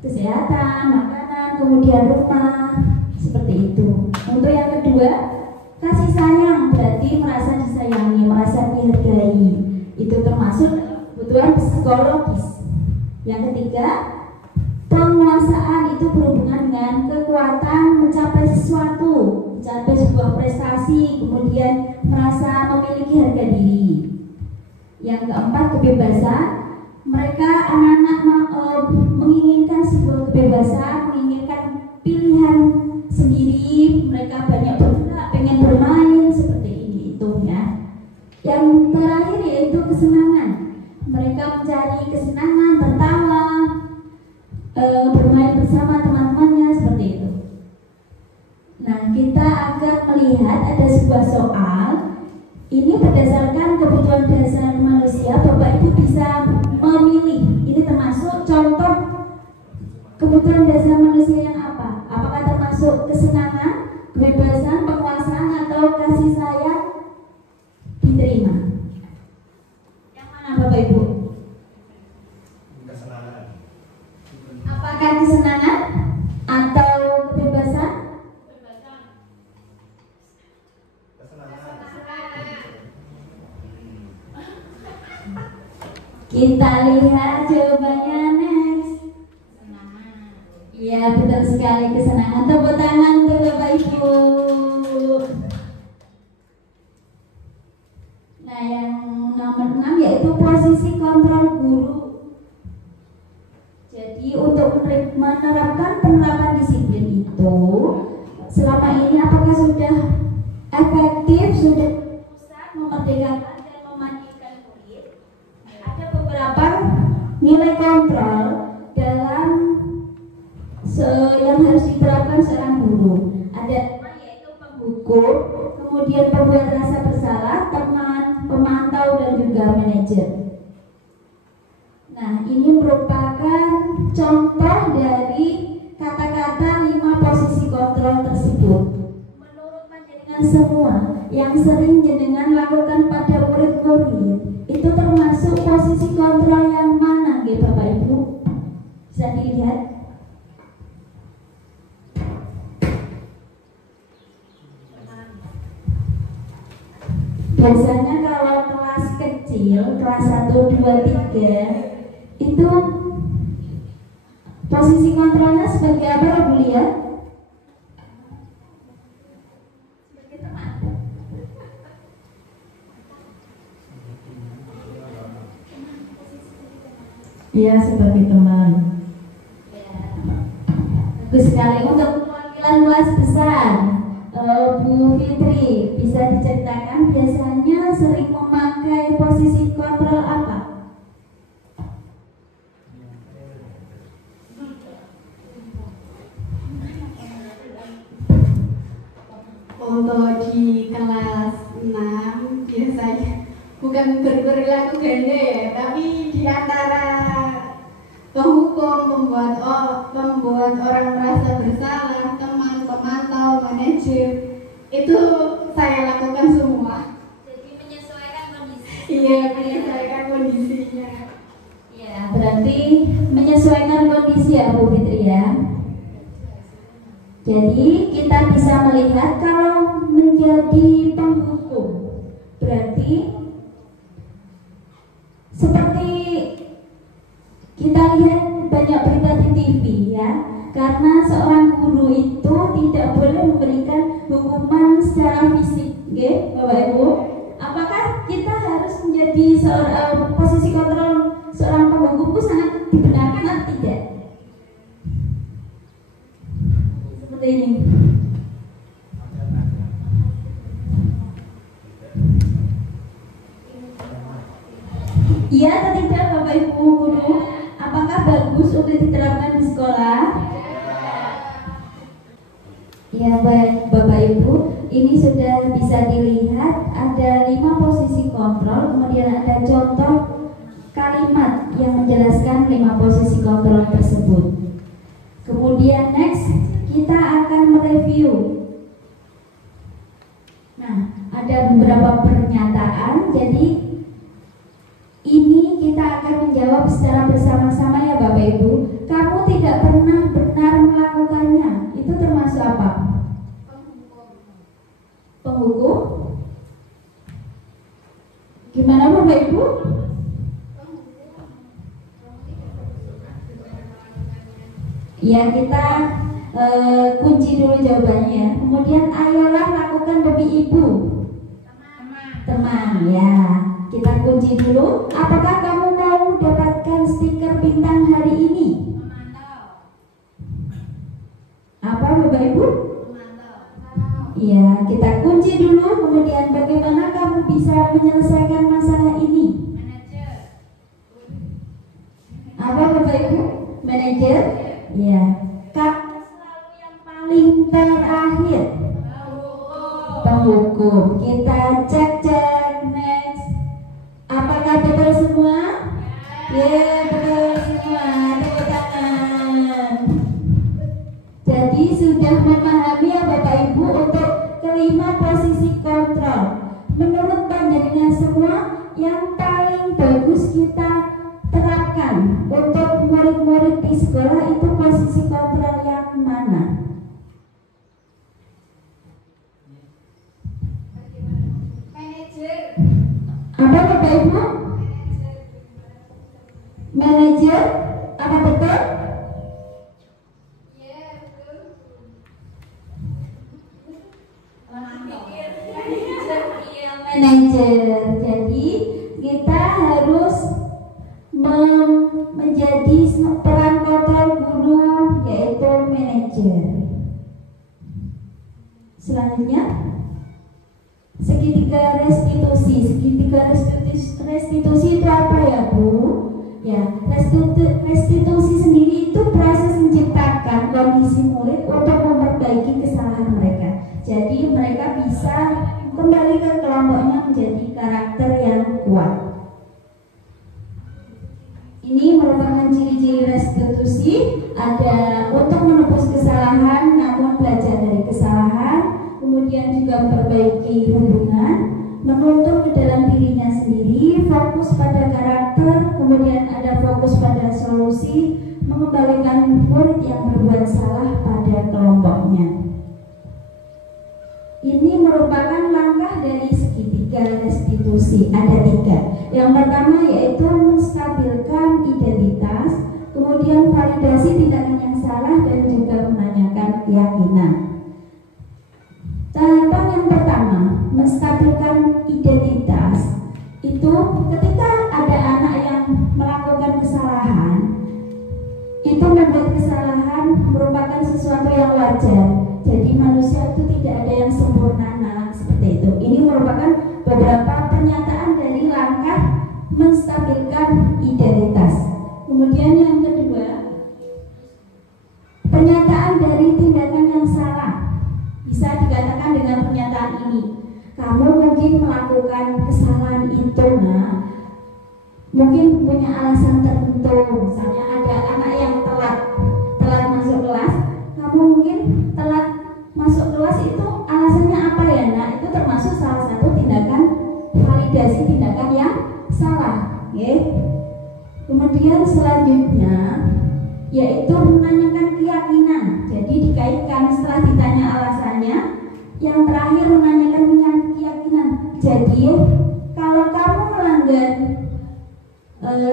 kesehatan, makanan, kemudian rumah, seperti itu. Untuk yang kedua, kasih sayang berarti merasa disayangi, merasa dihargai. Itu termasuk kebutuhan psikologis. Yang ketiga, penguasaan itu berhubungan dengan kekuatan mencapai sesuatu, mencapai sebuah prestasi, kemudian merasa memiliki harga diri. Yang keempat, kebebasan. Mereka anak-anak menginginkan sebuah kebebasan, menginginkan pilihan sendiri. Mereka banyak bergerak, pengen bermain seperti ini itu ya. Yang terakhir yaitu kesenangan. Mereka mencari kesenangan, tertawa, bermain bersama teman-temannya seperti itu. Nah, kita akan melihat ada sebuah soal. Ini berdasarkan kebutuhan dasar manusia. Bapak Ibu bisa memilih. Ini termasuk contoh kebutuhan dasar manusia yang apa? Apakah termasuk kesenangan, kebebasan, penguasaan, atau kasih sayang? Diterima. Yang mana Bapak Ibu? Kesenangan. Apakah kesenangan atau kebebasan? Kita lihat jawabannya next. Iya, betul sekali, kesenangan. Tepuk tangan untuk Bapak Ibu. efektif, sudah pusat, memerdekakan dan memandikan murid. Ada beberapa nilai kontrol dalam yang harus diterapkan seorang guru. Ada yaitu penghukum, kemudian pembuat rasa bersalah, teman, pemantau, dan juga manajer. Nah, ini merupakan contoh dari kata-kata 5 posisi kontrol tersebut. Menurut panjenengan semua, yang sering jenengan lakukan pada murid-murid, itu termasuk posisi kontrol yang mana, nggih Bapak Ibu? Bisa dilihat. Biasanya kalau kelas kecil, kelas 1, 2, 3, itu posisi kontrolnya sebagai apa, Bu Lia? Sebagai teman. Iya, sebagai teman. Ya. Bagus sekali. Untuk perwakilan kelas besar, Bu Fitri, bisa diceritakan biasanya sering memakai posisi kontrol apa? Untuk di kelas 6 biasanya bukan berperilaku ganda ya, tapi di antara penghukum, pembuat orang merasa bersalah, teman, pemantau, manajer, itu saya lakukan semua. Jadi menyesuaikan kondisi. Iya, menyesuaikan kondisinya. Ya, berarti menyesuaikan kondisi ya Bu Fitri ya. Jadi kita bisa melihat kalau menjadi penghukum berarti seperti kita lihat banyak berita di TV ya, karena seorang guru itu tidak boleh memberikan hukuman secara fisik, oke, Bapak Ibu. Apakah kita harus menjadi posisi kontrol seorang penghukum itu sangat dibenarkan atau tidak? Seperti ini. Iya atau tidak Bapak Ibu guru? Apakah bagus untuk diterapkan di sekolah? Ya baik Bapak Ibu, ini sudah bisa dilihat ada 5 posisi kontrol, kemudian ada contoh kalimat yang menjelaskan 5 posisi kontrol tersebut. Kemudian next kita akan mereview. Nah, ada beberapa pernyataan, jadi ini kita akan menjawab secara bersama-sama ya Bapak Ibu. Kamu tidak pernah benar melakukannya, itu termasuk apa? Penghukum? Gimana Bapak Ibu? Ya kita kunci dulu jawabannya ya. Kemudian ayolah lakukan demi ibu. Teman ya. Kita kunci dulu. Apakah kamu mau dapatkan stiker bintang hari ini? Apa Bapak Ibu? Ya, kita kunci dulu. Kemudian bagaimana kamu bisa menyelesaikan masalah ini? Apa Bapak Ibu? Manajer? Ya. Kamu selalu yang paling terakhir. Penghukum. Kita cek next. Apakah betul semua? Ya, betul semua. Tepuk tangan. Jadi sudah memahami ya Bapak Ibu untuk kelima posisi kontrol. Menurut panjenengan semua, yang paling bagus kita terapkan untuk murid-murid di sekolah itu posisi kontrol yang mana? Manajer. Apa Bapak Ibu? Manajer? Apa betul? Manajer. Jadi kita harus menjadi peran kontrol guru yaitu manajer. Selanjutnya segitiga restitusi. Segitiga restitusi itu apa ya Bu? Ya, restitusi sendiri itu proses menciptakan kondisi murid untuk memperbaiki kesalahan mereka. Jadi mereka bisa kembali ke kelompoknya menjadi karakter yang kuat. Ini merupakan ciri-ciri restitusi, ada untuk menebus kesalahan namun belajar dari kesalahan, kemudian juga memperbaiki hubungan, menuntun ke dalam dirinya sendiri, fokus pada karakter, kemudian ada fokus pada solusi, mengembalikan murid yang berbuat salah pada kelompoknya. Ini merupakan langkah dari segitiga restitusi, ada 3. Yang pertama yaitu menstabilkan identitas, kemudian validasi tindakan yang salah, dan juga menanyakan keyakinan. Tahapan yang pertama, menstabilkan identitas, itu ketika ada anak yang melakukan kesalahan, itu membuat kesalahan merupakan sesuatu yang wajar. Jadi manusia itu tidak ada yang sempurna, seperti itu. Ini merupakan beberapa pernyataan dari langkah menstabilkan identitas. Kemudian yang kedua, pernyataan dari tindakan yang salah. Bisa dikatakan dengan pernyataan ini, kamu mungkin melakukan kesalahan itu, mungkin punya alasan tertentu. Misalnya ada anak yang telat masuk kelas, kamu mungkin telat masuk kelas itu alasannya apa ya? Itu termasuk salah satu tindakan validasi tindakan yang salah. Kemudian selanjutnya yaitu menanyakan keyakinan. Jadi dikaitkan setelah ditanya alasannya, yang terakhir menanyakan keyakinan. Jadi kalau kamu melanggar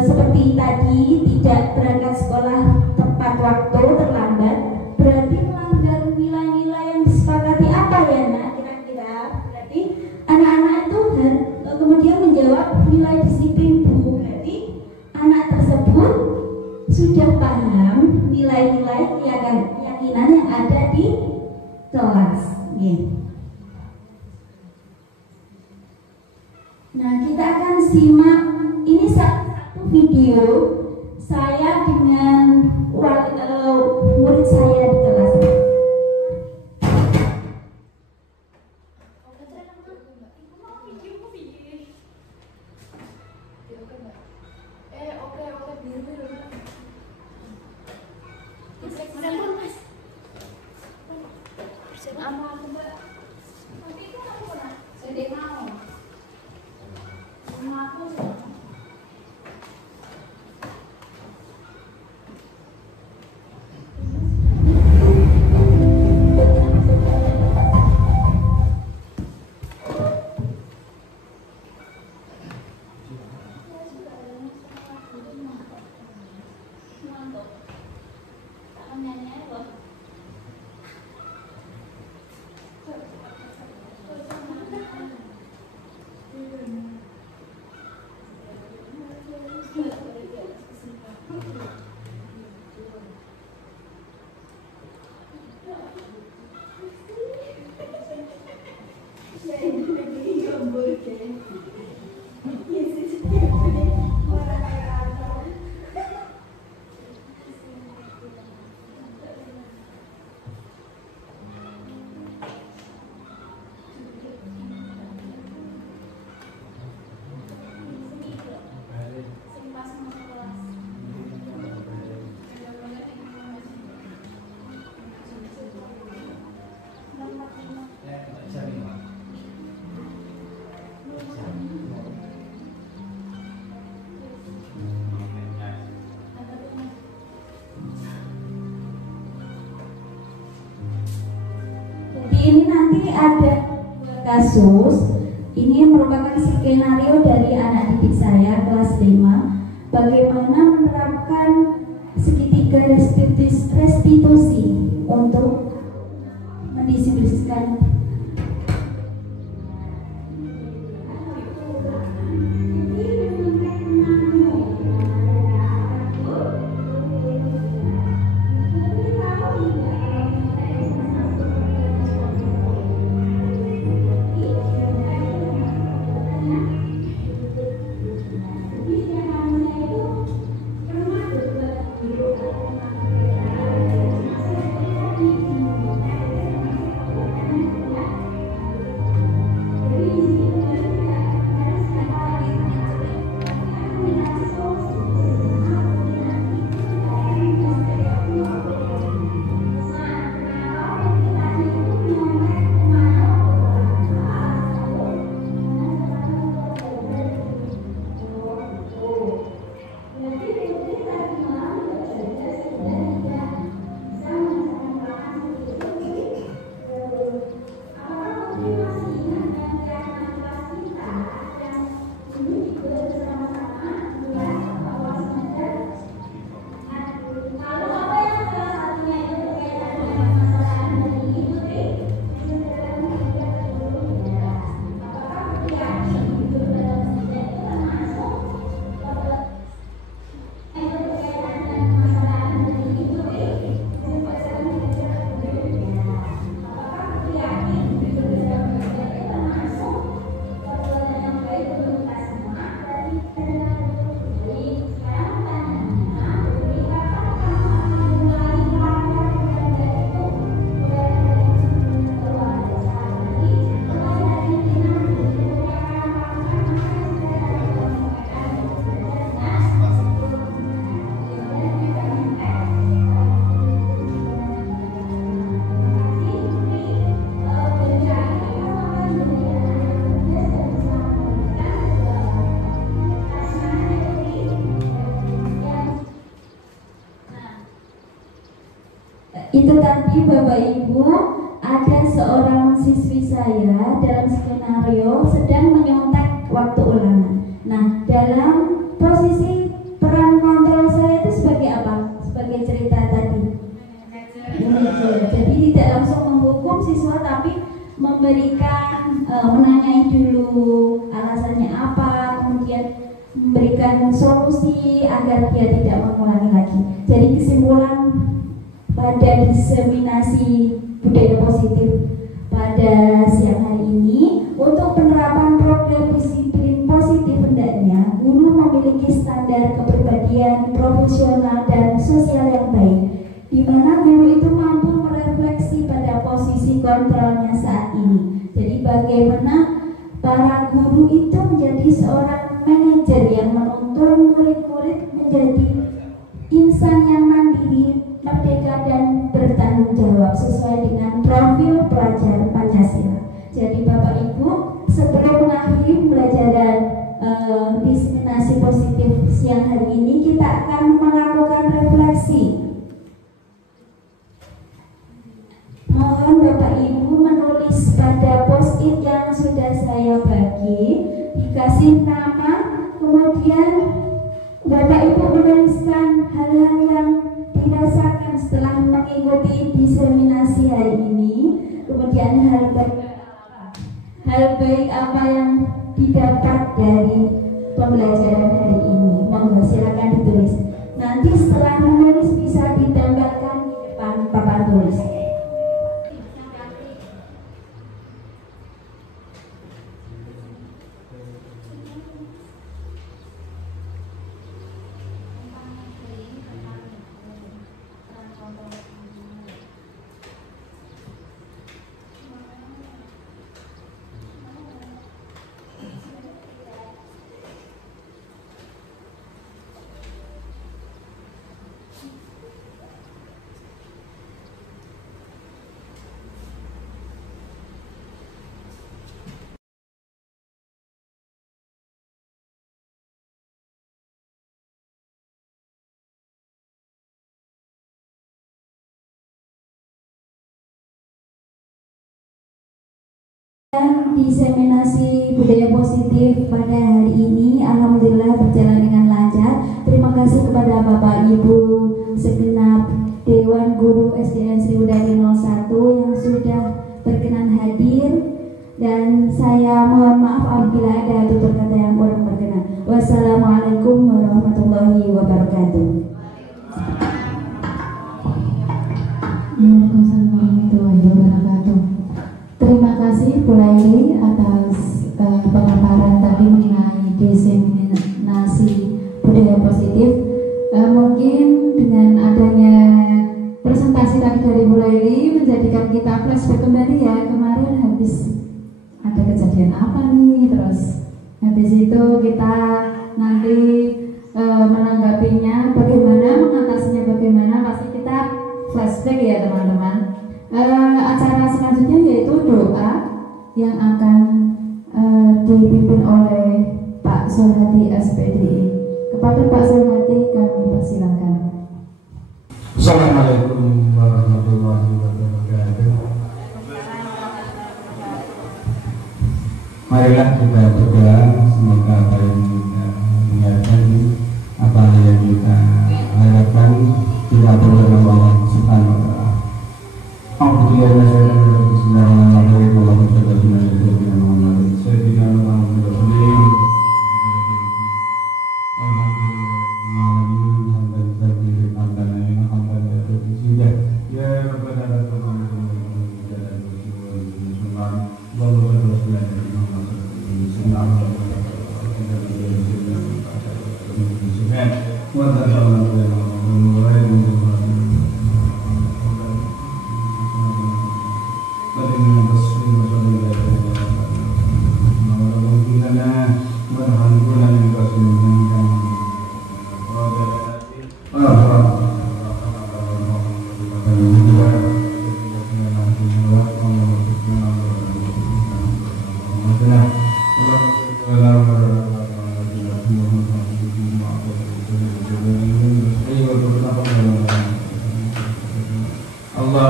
seperti tadi, tidak berangkat sekolah tepat waktu, terlambat, berarti melanggar nilai-nilai yang disepakati apa ya kira-kira? Berarti anak-anak itu kemudian menjawab nilai disiplin Bu. Berarti anak tersebut sudah paham nilai-nilai keyakinan yang ada di kelas. Nah, kita akan simak ini satu video saya dengan murid saya di kelas. Ini nanti ada kasus. Ini merupakan skenario dari anak didik saya kelas 5, bagaimana menerapkan segitiga restitusi untuk mendisiplinkan. Itu tadi Bapak Ibu, ada seorang siswi saya dalam skenario sedang menyontek waktu ulangan. Nah, dalam posisi peran kontrol saya itu sebagai apa? Sebagai cerita tadi, manajer. Jadi tidak langsung menghukum siswa, tapi memberikan menanyai dulu alasannya apa, kemudian memberikan solusi agar dia tidak mengulangi lagi. Jadi kesimpulan pada diseminasi budaya positif pada siang hari ini, untuk penerapan program disiplin positif hendaknya guru memiliki standar kepribadian profesional dan sosial yang baik, di mana guru itu mampu merefleksi pada posisi kontrolnya saat ini. Jadi bagaimana para guru itu menjadi seorang manajer yang menuntun murid-murid menjadi insan yang mandiri, merdeka dan bertanggung jawab sesuai dengan profil pelajar Pancasila. Jadi Bapak Ibu, sebelum mengakhiri pembelajaran diseminasi positif siang hari ini, kita akan melakukan refleksi. Mohon Bapak Ibu menulis pada post-it yang sudah saya bagi, dikasih nama, kemudian Bapak Ibu menuliskan hal-hal yang dirasakan setelah mengikuti diseminasi hari ini, kemudian hal baik apa yang didapat dari pembelajaran hari ini. Monggo silakan ditulis. Nanti setelah menulis bisa ditempelkan di depan papan tulis. Diseminasi budaya positif pada hari ini alhamdulillah berjalan dengan lancar. Terima kasih kepada Bapak Ibu segenap Dewan Guru SDN Sriwedari 01 yang sudah berkenan hadir, dan saya mohon maaf apabila ada tutur kata yang kurang berkenan. Wassalamualaikum warahmatullahi wabarakatuh. Waalaikumsalam warahmatullahi wabarakatuh. Terima kasih Bu Laili atas pemaparan tadi mengenai diseminasi budaya positif. Mungkin dengan adanya presentasi tadi dari Bu Laili menjadikan kita flashback kembali ya, kemarin habis ada kejadian apa nih, terus habis itu kita nanti menanggapinya bagaimana, mengatasinya bagaimana, pasti kita flashback ya teman-teman. Acara selanjutnya yaitu doa yang akan dipimpin oleh Pak Surhadi SPDI. Kepada Pak Surhadi kami persilakan. Assalamualaikum warahmatullahi wabarakatuh. Marilah kita berdoa, semoga apa yang kita dengarkan, apa yang kita harapkan tidak berlalu Allah Subhanahu wa Ta'ala. Allah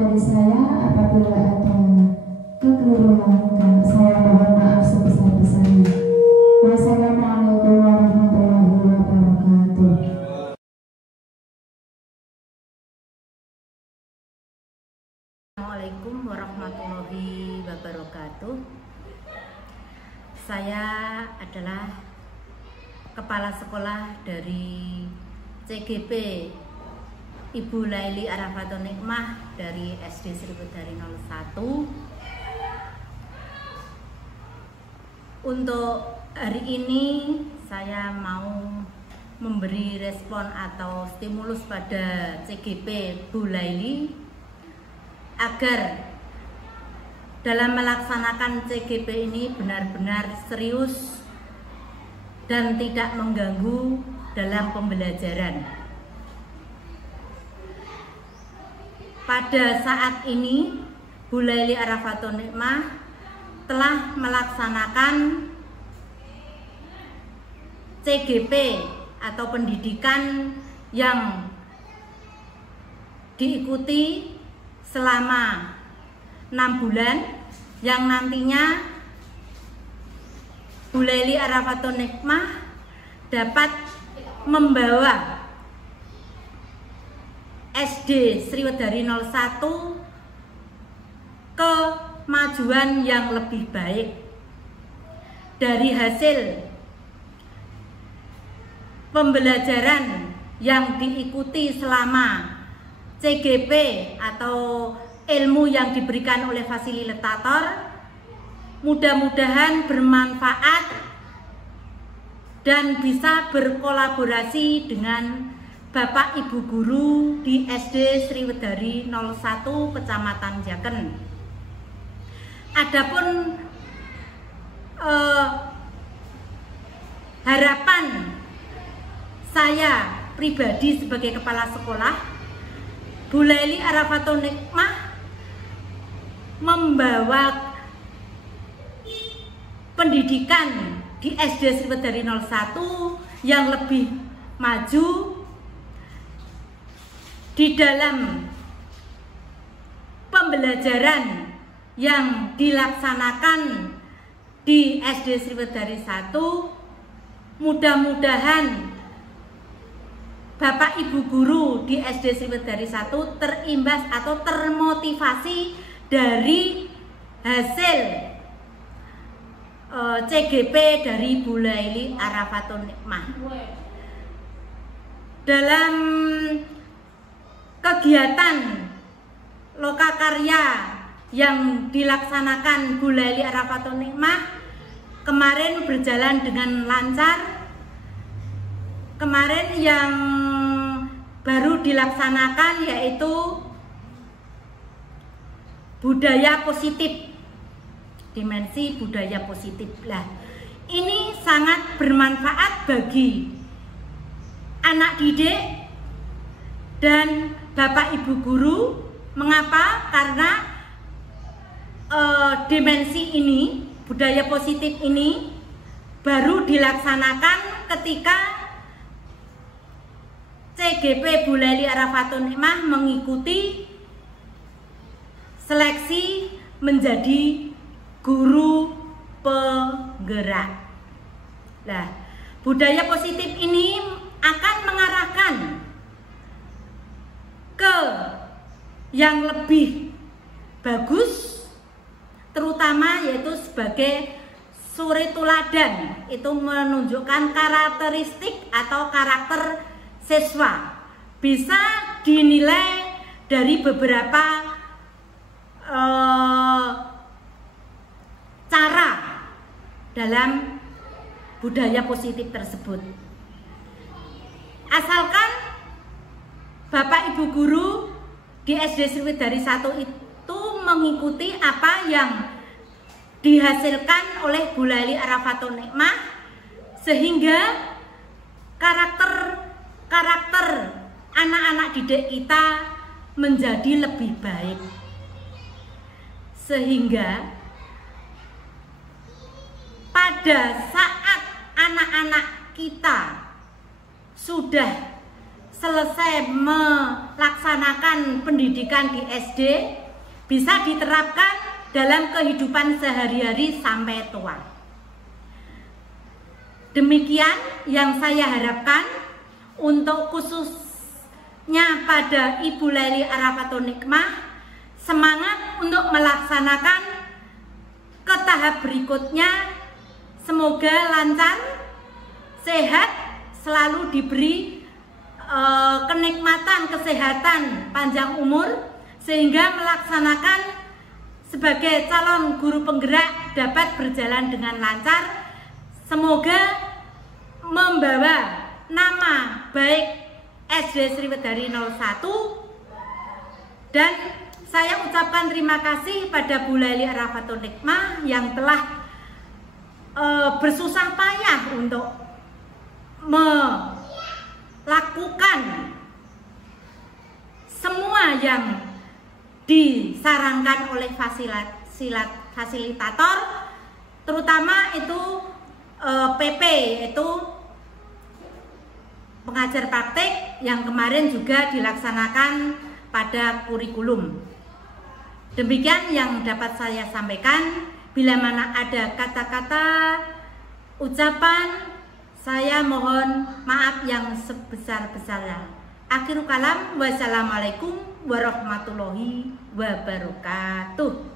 dari saya. Apabila ada kekeliruan, saya mohon maaf sebesar-besarnya. Wassalamualaikum warahmatullahi wabarakatuh. Assalamualaikum warahmatullahi wabarakatuh. Saya adalah kepala sekolah dari CGP Ibu Laili Arafatun Nikmah dari SD Sriwedari 01. Untuk hari ini saya mau memberi respon atau stimulus pada CGP Bu Laili agar dalam melaksanakan CGP ini benar-benar serius dan tidak mengganggu dalam pembelajaran. Pada saat ini Bu Laili Arafatun Nikmah telah melaksanakan CGP atau pendidikan yang diikuti selama 6 bulan, yang nantinya Bu Laili Arafatun Nikmah dapat membawa SD Sriwedari 01 kemajuan yang lebih baik. Dari hasil pembelajaran yang diikuti selama CGP atau ilmu yang diberikan oleh fasilitator, mudah-mudahan bermanfaat dan bisa berkolaborasi dengan Bapak Ibu Guru di SD Sriwedari 01 Kecamatan Jaken. Adapun harapan saya pribadi sebagai kepala sekolah, Bu Laili Arafatun Nikmah membawa pendidikan di SD Sriwedari 01 yang lebih maju di dalam pembelajaran yang dilaksanakan di SD Sriwedari 1. Mudah-mudahan Bapak Ibu Guru di SD Sriwedari 1 terimbas atau termotivasi dari hasil CGP dari Bu Laili Arafatun Nikmah. Dalam kegiatan lokakarya yang dilaksanakan Bu Laili Arafatun Nikmah kemarin berjalan dengan lancar. Kemarin yang baru dilaksanakan yaitu budaya positif, dimensi budaya positif. Lah, ini sangat bermanfaat bagi anak didik dan Bapak Ibu Guru. Mengapa? Karena dimensi ini, budaya positif ini baru dilaksanakan ketika CGP Bu Laili Arafatun Nikmah mengikuti seleksi menjadi guru penggerak. Nah, budaya positif ini akan mengarahkan ke yang lebih bagus, terutama yaitu sebagai suri tuladan. Itu menunjukkan karakteristik atau karakter siswa. Bisa dinilai dari beberapa cara dalam budaya positif tersebut. Asalkan Bapak Ibu Guru di SD Sriwedari 1 itu mengikuti apa yang dihasilkan oleh Bu Laili Arafatun Nikmah, sehingga karakter anak-anak didik kita menjadi lebih baik. Sehingga pada saat anak-anak kita sudah selesai melaksanakan pendidikan di SD bisa diterapkan dalam kehidupan sehari-hari sampai tua. Demikian yang saya harapkan untuk khususnya pada Ibu Laili Arafatul Nikmah, semangat untuk melaksanakan ke tahap berikutnya. Semoga lancar, sehat, selalu diberi kenikmatan kesehatan, panjang umur, sehingga melaksanakan sebagai calon guru penggerak dapat berjalan dengan lancar. Semoga membawa nama baik SD Sriwedari 01, dan saya ucapkan terima kasih pada Bu Laili Arafatul Nikmah yang telah bersusah payah untuk melakukan semua yang disarankan oleh fasilitator, terutama itu PP, yaitu pengajar praktik yang kemarin juga dilaksanakan pada kurikulum. Demikian yang dapat saya sampaikan. Bila mana ada kata-kata, ucapan, saya mohon maaf yang sebesar-besarnya. Akhirul kalam, wassalamualaikum warahmatullahi wabarakatuh.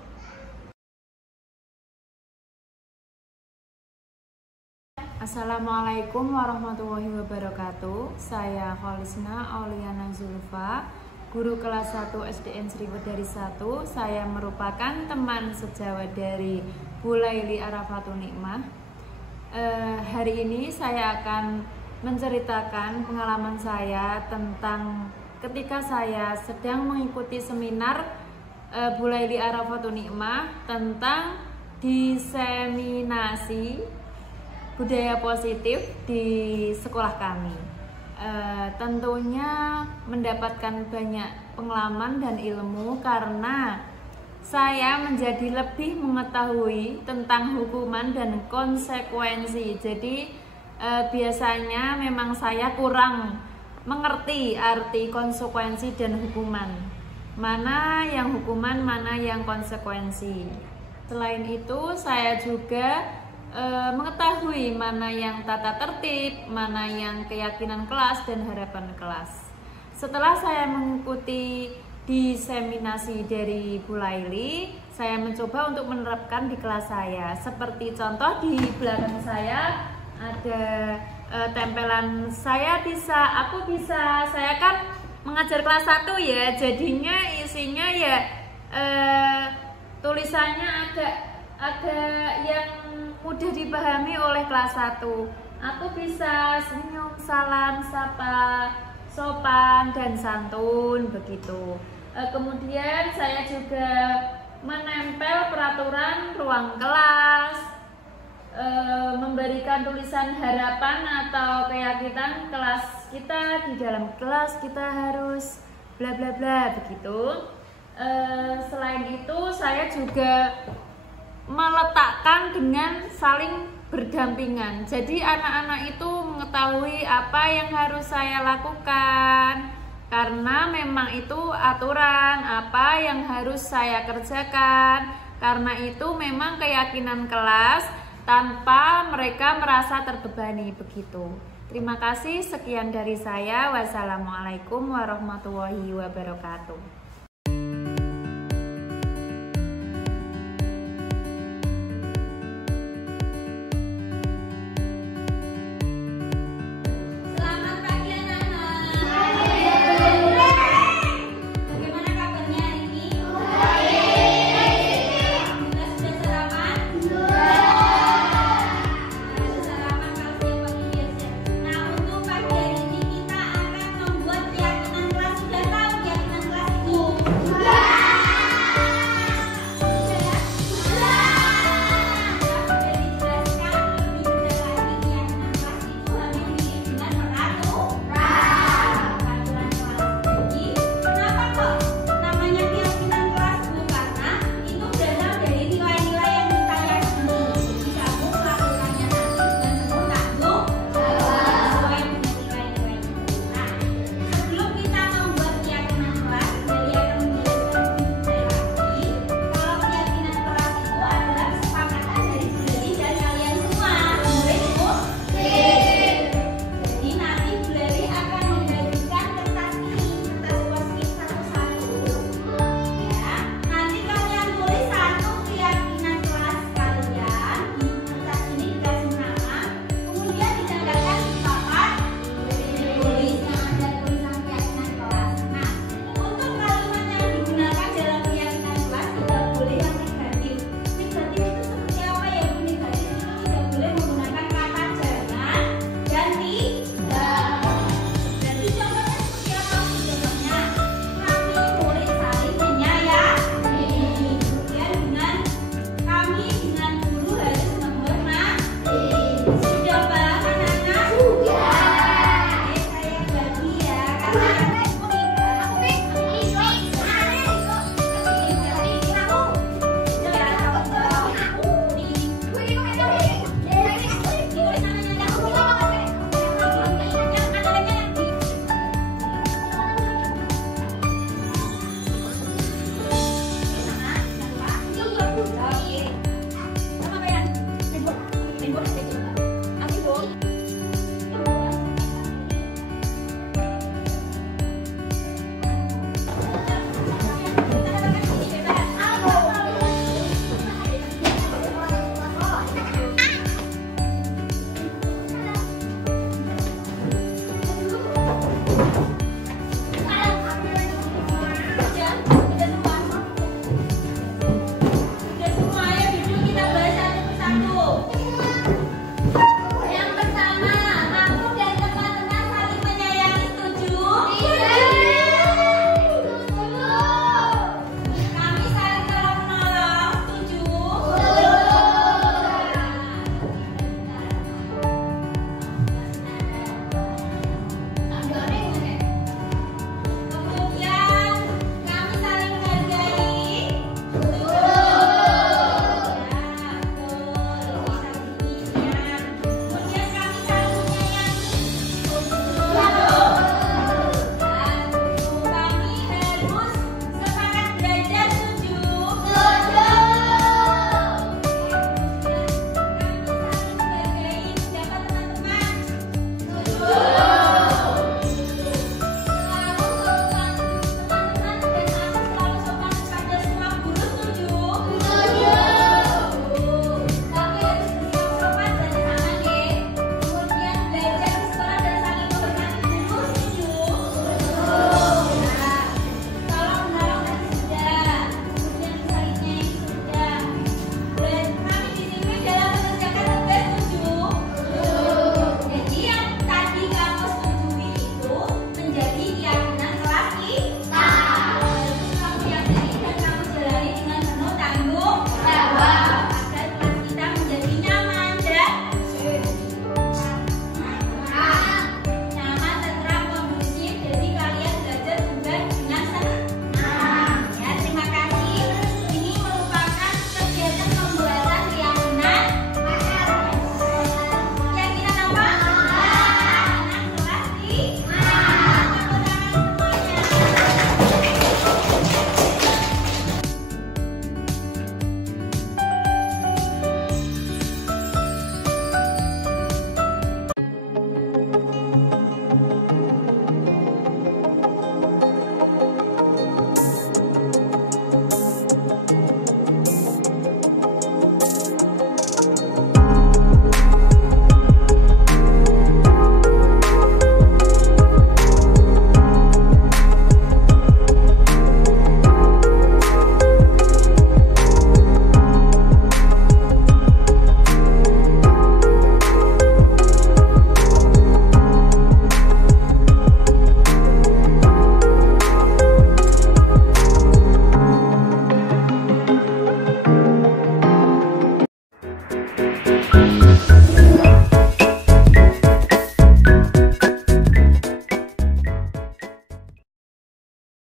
Assalamualaikum warahmatullahi wabarakatuh. Saya Kholisna Auliana Zulfa, guru kelas 1 SDN Sriwedari 1. Saya merupakan teman sejawat dari Bu Laili Arafatul Nikmah. Hari ini saya akan menceritakan pengalaman saya tentang ketika saya sedang mengikuti seminar Bu Laili Arafatul Nikmah tentang diseminasi budaya positif di sekolah kami. Tentunya mendapatkan banyak pengalaman dan ilmu karena saya menjadi lebih mengetahui tentang hukuman dan konsekuensi. Jadi biasanya memang saya kurang mengerti arti konsekuensi dan hukuman. Mana yang hukuman, mana yang konsekuensi. Selain itu saya juga mengetahui mana yang tata tertib, mana yang keyakinan kelas dan harapan kelas. Setelah saya mengikuti diseminasi dari Bu Laili, saya mencoba untuk menerapkan di kelas saya. Seperti contoh di belakang saya ada tempelan saya kan mengajar kelas 1 ya, jadinya isinya ya tulisannya agak yang mudah dipahami oleh kelas 1. Aku bisa senyum, salam, sapa, sopan, dan santun, begitu. Kemudian saya juga menempel peraturan ruang kelas, memberikan tulisan harapan atau keyakinan kelas kita, di dalam kelas kita harus bla bla bla, begitu. Selain itu saya juga meletakkan dengan saling berdampingan. Jadi anak-anak itu mengetahui apa yang harus saya lakukan, karena memang itu aturan apa yang harus saya kerjakan. Karena itu memang keyakinan kelas tanpa mereka merasa terbebani, begitu. Terima kasih, sekian dari saya. Wassalamualaikum warahmatullahi wabarakatuh.